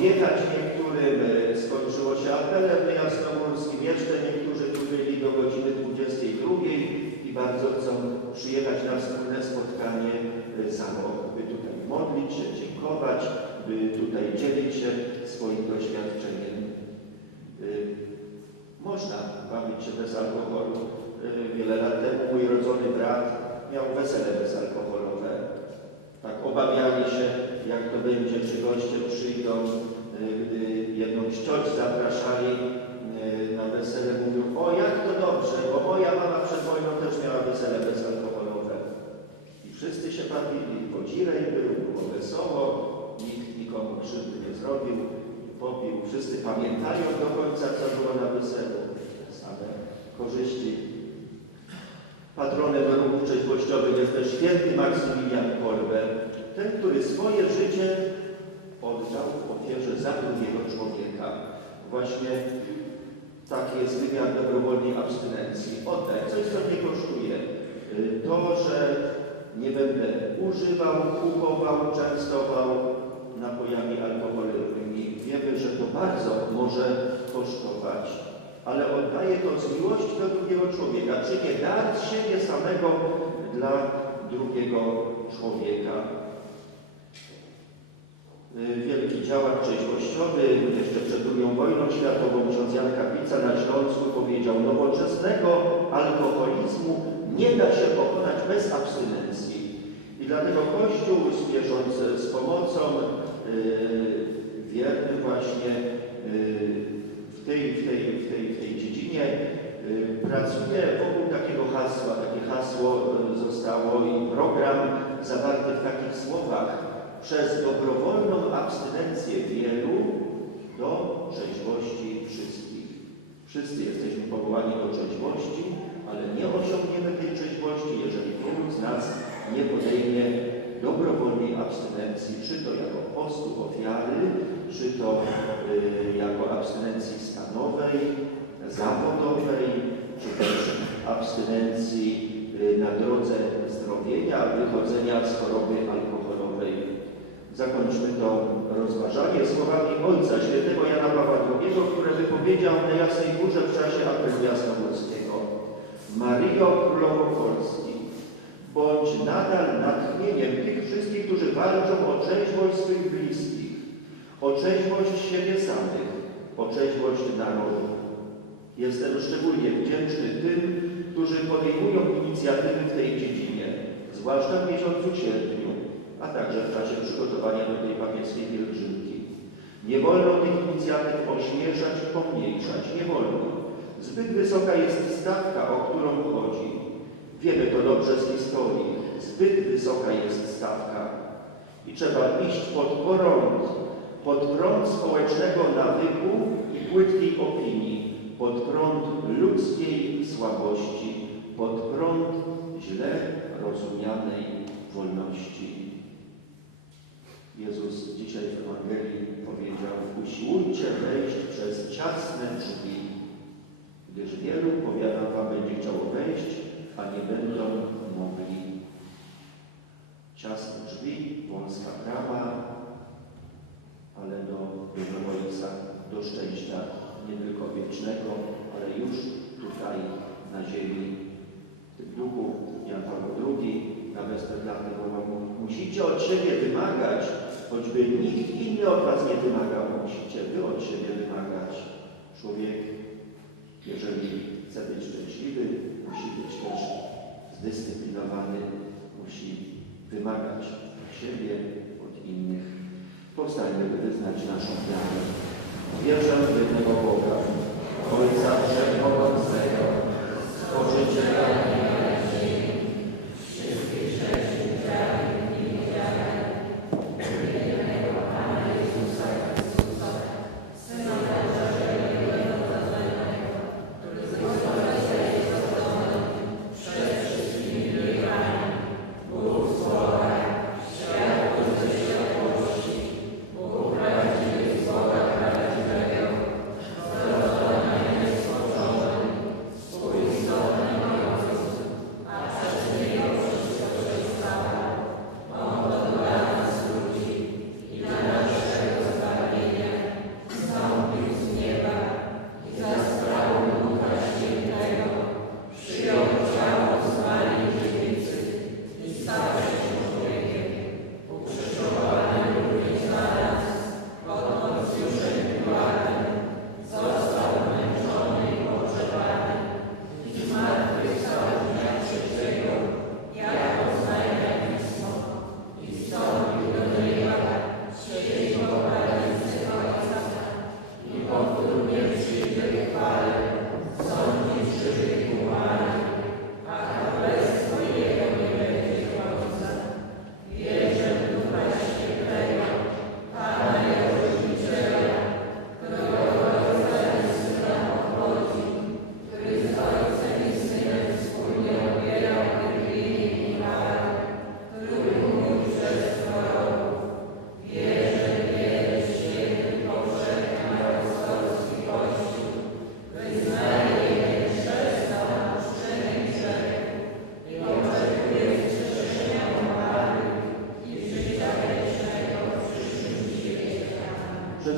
odjechać niektórym, e, skończyło się apelem jasnogórskim, jeszcze niektórzy tu byli do godziny 22 i bardzo chcą przyjechać na wspólne spotkanie e, za rok, by tutaj modlić się, dziękować, by tutaj dzielić się swoim doświadczeniem. E, Można bawić się bez alkoholu. Wiele lat temu mój rodzony brat miał wesele bezalkoholowe. Tak obawiali się, jak to będzie, czy goście przyjdą, gdy jedną cioć zapraszali e, na wesele, mówił, o jak to dobrze, bo moja mama przed wojną też miała wesele bezalkoholowe. I wszyscy się bawili, podzirej był, było wesoło, nikt nikomu krzywdy nie zrobił, popił. Wszyscy pamiętają do końca, co było na weselu. Same korzyści. Patronem ruchów trzeźwościowych jest też święty Maksymilian Kolbe, ten, który swoje życie oddał ofierze za drugiego człowieka. Właśnie taki jest wymiar dobrowolnej abstynencji. Oddać coś, co mnie kosztuje. Y, To, że nie będę używał, kupował, częstował napojami alkoholowymi. Wiemy, że to bardzo może kosztować, ale oddaję to z miłości do drugiego człowieka, czyli dar siebie samego dla drugiego człowieka. Działacz trzeźwościowy, jeszcze przed II wojną światową, ksiądz Jan Kaplica na Śląsku powiedział, nowoczesnego alkoholizmu nie da się pokonać bez abstynencji. I dlatego Kościół, spierząc z pomocą, yy, wierny właśnie yy, w, tej, w, tej, w, tej, w tej dziedzinie, yy, pracuje wokół takiego hasła. Takie hasło yy, zostało i program zawarty w takich słowach. Przez dobrowolną abstynencję wielu do trzeźwości wszystkich. Wszyscy jesteśmy powołani do trzeźwości, ale nie osiągniemy tej trzeźwości, jeżeli komuś z nas nie podejmie dobrowolnej abstynencji, czy to jako postu ofiary, czy to y, jako abstynencji stanowej, zawodowej, czy też abstynencji y, na drodze zdrowienia, wychodzenia z choroby. Zakończmy to rozważanie słowami Ojca Świętego Jana Pawła II, które wypowiedział na Jasnej Górze w czasie apelu jasnogórskiego. Maryjo Królowo Polski, bądź nadal natchnieniem tych wszystkich, którzy walczą o trzeźwość swych bliskich, o trzeźwość siebie samych, o trzeźwość narodu. Jestem szczególnie wdzięczny tym, którzy podejmują inicjatywy w tej dziedzinie, zwłaszcza w miesiącu sierpniu, a także w czasie przygotowania do tej papieckiej pielgrzymki. Nie wolno tych inicjatyw ośmieszać i pomniejszać, nie wolno. Zbyt wysoka jest stawka, o którą chodzi. Wiemy to dobrze z historii. Zbyt wysoka jest stawka. I trzeba iść pod prąd, pod prąd społecznego nawyku i płytkiej opinii, pod prąd ludzkiej słabości, pod prąd źle rozumianej wolności. Jezus dzisiaj w Ewangelii powiedział, usiłujcie wejść przez ciasne drzwi, gdyż wielu, powiadam wam, będzie chciało wejść, a nie będą mogli. Ciasne drzwi, wąska brama, ale do Bożego Ojca, do szczęścia nie tylko wiecznego, ale już tutaj na ziemi. W duchu Jan Paweł II na bezprawnych musicie od siebie wymagać, choćby nikt inny od was nie wymagał, musicie wy od siebie wymagać. Człowiek, jeżeli chce być szczęśliwy, musi być też zdyscyplinowany, musi wymagać od siebie, od innych. Powstańmy, by wyznać naszą wiarę. Wierzę w jednego Boga, Ojca Wszechmogącego,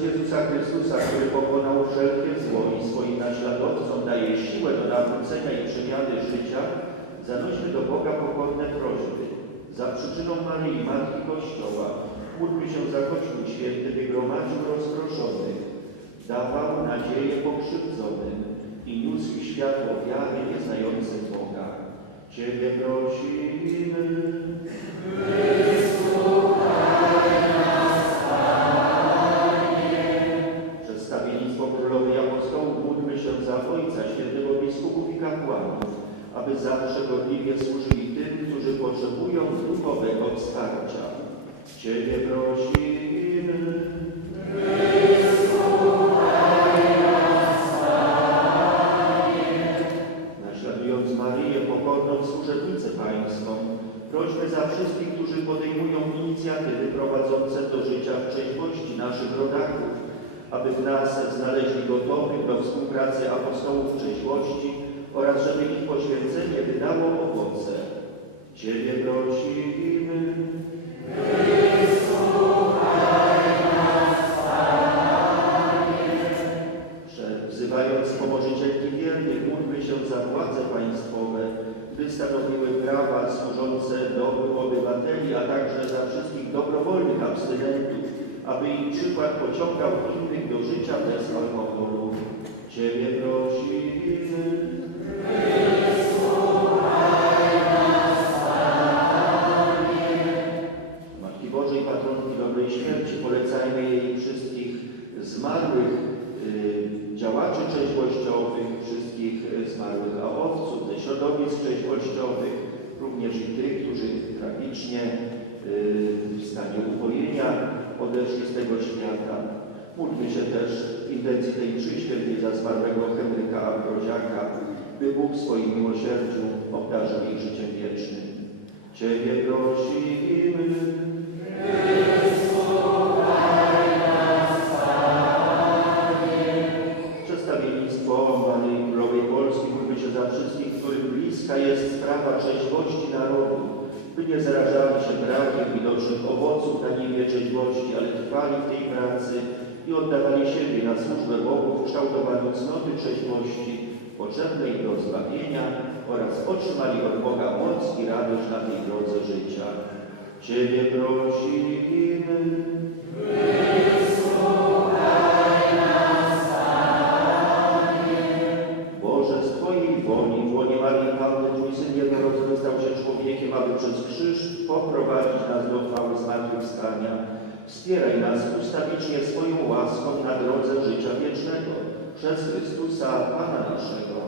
Przez Jezusa Chrystusa, który pokonał wszelkie zło i swoim naśladowcom daje siłę do nawrócenia i przemiany życia, zanośmy do Boga pokorne prośby. Za przyczyną Maryi, Matki Kościoła, módlmy się za Kościół Święty, wygromadził rozproszonych, dawał nadzieję pokrzywdzonym i niósł światło wiary nieznającym Boga. Ciebie prosimy. Zawsze godliwie służyli tym, którzy potrzebują duchowego wsparcia. Ciebie prosimy. Naśladując Maryję, pokorną służebnicę Pańską, prośmy za wszystkich, którzy podejmują inicjatywy prowadzące do życia w trzeźwości naszych rodaków, aby w nas znaleźli gotowych do współpracy apostołów trzeźwości oraz żeby ich poświęcenie wydało owoce. Ciebie prosimy. Prze- Wzywając pomożycielki wiernych, módlmy się za władze państwowe, by stanowiły prawa służące dobru obywateli, a także za wszystkich dobrowolnych abstynentów, aby ich przykład pociągał innych do życia bez alkoholu. Ciebie prosimy. Polecajmy jej wszystkich zmarłych y, działaczy trzeźwościowych, wszystkich y, zmarłych owoców ze środowisk trzeźwościowych, również i tych, którzy tragicznie y, w stanie upojenia odeszli z tego świata. Módlmy się też w intencji tej mszy świętej za zmarłego Henryka Ambroziaka, by Bóg w swoim miłosierdziu obdarzył ich życiem wiecznym. Ciebie prosimy. Widocznych owoców niebie trzeźwości, ale trwali w tej pracy i oddawali siebie na służbę Bogu w kształtowaniu cnoty trzeźwości, potrzebnej do zbawienia oraz otrzymali od Boga moc i radość na tej drodze życia. Ciebie prosimy. Aby przez krzyż poprowadzić nas do chwały zmartwychwstania. Wspieraj nas ustawicznie swoją łaską na drodze życia wiecznego. Przez Chrystusa, Pana naszego.